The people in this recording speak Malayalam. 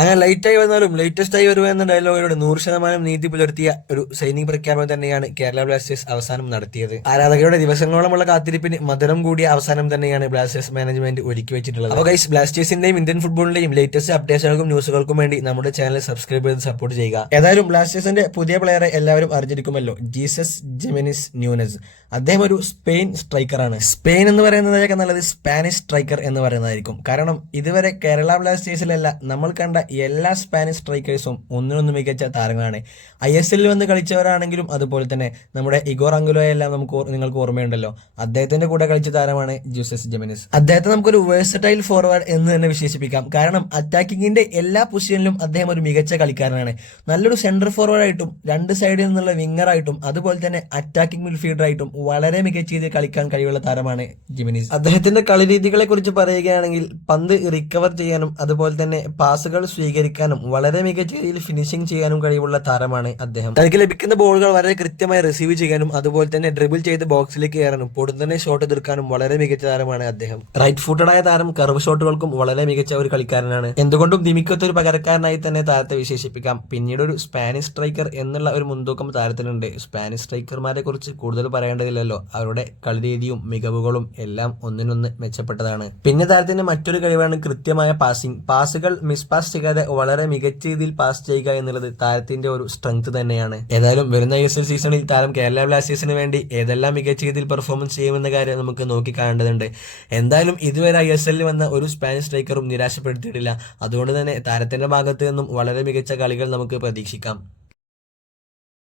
അങ്ങനെ ലൈറ്റായി വന്നാലും ലേറ്റസ്റ്റ് ആയി വരുക എന്ന ഡയലോഗിലൂടെ നൂറ് ശതമാനം നീതി പുലർത്തിയ ഒരു സൈനിക പ്രഖ്യാപനം തന്നെയാണ് കേരള ബ്ലാസ്റ്റേഴ്സ് അവസാനം നടത്തിയത്. ആരാധകരുടെ ദിവസങ്ങളോളമുള്ള കാത്തിരിപ്പിന് മധുരം കൂടിയ അവസാനം തന്നെയാണ് ബ്ലാസ്റ്റേഴ്സ് മാനേജ്മെന്റ് ഒരുക്കി വെച്ചിട്ടുള്ളത്. അപ്പോൾ ഗൈസ് ബ്ലാസ്റ്റേഴ്സിന്റെയും ഇന്ത്യൻ ഫുട്ബോളിന്റെയും ലേറ്റസ്റ്റ് അപ്ഡേഷനുകൾക്കും ന്യൂസുകൾക്കും വേണ്ടി നമ്മുടെ ചാനൽ സബ്സ്ക്രൈബ് ചെയ്ത് സപ്പോർട്ട് ചെയ്യുക. ഏതായാലും ബ്ലാസ്റ്റേഴ്സിന്റെ പുതിയ പ്ലെയറെ എല്ലാവരും അറിഞ്ഞിരിക്കുമല്ലോ. Jesus ജെമിനിസ് Nunez. അദ്ദേഹം ഒരു സ്പെയിൻ സ്ട്രൈക്കറാണ് സ്പെയിൻ എന്ന് പറയുന്നതൊക്കെ നല്ലത് സ്പാനിഷ് സ്ട്രൈക്കർ എന്ന് പറയുന്നതായിരിക്കും. കാരണം ഇതുവരെ കേരള ബ്ലാസ്റ്റേഴ്സിലല്ല നമ്മൾ കണ്ട എല്ലാ സ്പാനിഷ് സ്ട്രൈക്കേഴ്സും ഒന്നിനൊന്ന് മികച്ച താരങ്ങളാണ്. ഐ എസ് എല്ലിൽ വന്ന് കളിച്ചവരാണെങ്കിലും അതുപോലെ തന്നെ നമ്മുടെ ഇഗോർ അങ്കുലോയെല്ലാം നമുക്ക് നിങ്ങൾക്ക് ഓർമ്മയുണ്ടല്ലോ. അദ്ദേഹത്തിന്റെ കൂടെ കളിച്ച താരമാണ് ജൂസസ് ജെമിനിസ് അദ്ദേഹത്തെ നമുക്കൊരു വേഴ്സറ്റൈൽ ഫോർവേഡ് എന്ന് തന്നെ വിശേഷിപ്പിക്കാം. കാരണം അറ്റാക്കിങ്ങിന്റെ എല്ലാ പൊസിഷനിലും അദ്ദേഹം ഒരു മികച്ച കളിക്കാരനാണ്. നല്ലൊരു സെന്റർ ഫോർവേഡ് ആയിട്ടും രണ്ട് സൈഡിൽ നിന്നുള്ള വിങ്ങറായിട്ടും അതുപോലെ തന്നെ അറ്റാക്കിംഗ് മിഡ്ഫീൽഡർ ആയിട്ടും വളരെ മികച്ച രീതിയിൽ കളിക്കാൻ കഴിവുള്ള താരമാണ് ജിമിനിസ് അദ്ദേഹത്തിന്റെ കളി രീതികളെ കുറിച്ച് പറയുകയാണെങ്കിൽ പന്ത് റിക്കവർ ചെയ്യാനും അതുപോലെ തന്നെ പാസുകൾ സ്വീകരിക്കാനും വളരെ മികച്ച രീതിയിൽ ഫിനിഷിംഗ് ചെയ്യാനും കഴിവുള്ള താരമാണ് അദ്ദേഹം. തനിക്ക് ലഭിക്കുന്ന ബോളുകൾ വളരെ കൃത്യമായി റിസീവ് ചെയ്യാനും അതുപോലെ തന്നെ ഡ്രിബിൾ ചെയ്ത് ബോക്സിലേക്ക് കയറാനും പൊടുന്നനെ ഷോട്ട് എതിർക്കാനും വളരെ മികച്ച താരമാണ് അദ്ദേഹം. റൈറ്റ് ഫുട്ടഡായ താരം കർവ് ഷോട്ടുകൾക്കും വളരെ മികച്ച ഒരു കളിക്കാരനാണ്. എന്തുകൊണ്ടും നിമിക്കത്ത് ഒരു പകരക്കാരനായി തന്നെ താരത്തെ വിശേഷിപ്പിക്കാം. പിന്നീട് ഒരു സ്പാനിഷ് സ്ട്രൈക്കർ എന്നുള്ള ഒരു മുൻതൂക്കം താരത്തിനുണ്ട്. സ്പാനിഷ് സ്ട്രൈക്കർമാരെ കുറിച്ച് കൂടുതൽ പറയേണ്ടതില്ലല്ലോ. അവരുടെ കളിരീതിയും മികവുകളും എല്ലാം ഒന്നിനൊന്ന് മെച്ചപ്പെട്ടതാണ്. പിന്നെ താരത്തിന്റെ മറ്റൊരു കഴിവാണ് കൃത്യമായ പാസിംഗ് പാസുകൾ മിസ്പാസ് ചെയ്യാതെ വളരെ മികച്ച രീതിയിൽ പാസ് ചെയ്യുക എന്നുള്ളത് താരത്തിന്റെ ഒരു സ്ട്രെങ്ത് തന്നെയാണ്. ഏതായാലും വരുന്ന ഐ എസ് എൽ സീസണിൽ താരം കേരള ബ്ലാസ്റ്റേഴ്സിന് വേണ്ടി ഏതെല്ലാം മികച്ച രീതിയിൽ പെർഫോമൻസ് ചെയ്യുമെന്ന കാര്യം നമുക്ക് നോക്കി കാണേണ്ടതുണ്ട്. എന്തായാലും ഇതുവരെ ഐ എസ് എല്ലിൽ വന്ന ഒരു സ്പാനിഷ് സ്ട്രൈക്കറും നിരാശപ്പെടുത്തിയിട്ടില്ല. അതുകൊണ്ട് തന്നെ താരത്തിന്റെ ഭാഗത്ത് നിന്നും വളരെ മികച്ച കളികൾ നമുക്ക് പ്രതീക്ഷിക്കാം.